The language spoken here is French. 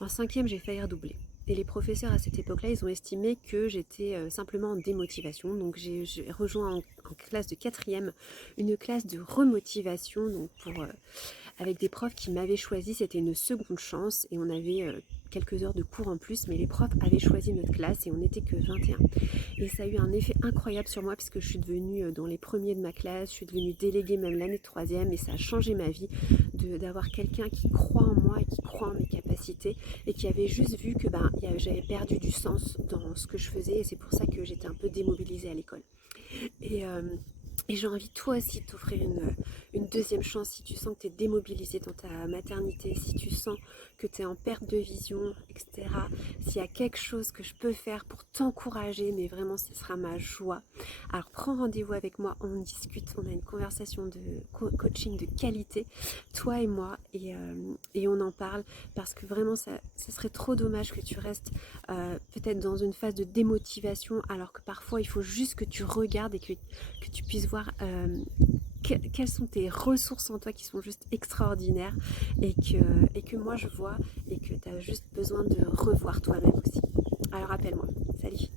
En cinquième, j'ai failli redoubler. Et les professeurs à cette époque-là, ils ont estimé que j'étais simplement en démotivation. Donc j'ai rejoint en classe de quatrième une classe de remotivation donc avec des profs qui m'avaient choisi. C'était une seconde chance et on avait quelques heures de cours en plus, mais les profs avaient choisi notre classe et on n'était que 21. Et ça a eu un effet incroyable sur moi puisque je suis devenue dans les premiers de ma classe, je suis devenue déléguée même l'année de troisième et ça a changé ma vie d'avoir quelqu'un qui croit en moi et qui croit en mes capacités et qui avait juste vu que j'avais perdu du sens dans ce que je faisais et c'est pour ça que j'étais un peu démobilisée à l'école. Et, euh, et j'ai envie toi aussi de t'offrir une deuxième chance si tu sens que tu es démobilisé dans ta maternité, si tu sens que tu es en perte de vision, etc. S'il y a quelque chose que je peux faire pour t'encourager, mais vraiment ce sera ma joie. Alors prends rendez-vous avec moi, on discute, on a une conversation de coaching de qualité, toi et moi, et on en parle parce que vraiment ça serait trop dommage que tu restes peut-être dans une phase de démotivation alors que parfois il faut juste que tu regardes et que tu puisses voir quelles sont tes ressources en toi qui sont juste extraordinaires et que moi je vois et que tu as juste besoin de revoir toi-même aussi. Alors appelle-moi. Salut.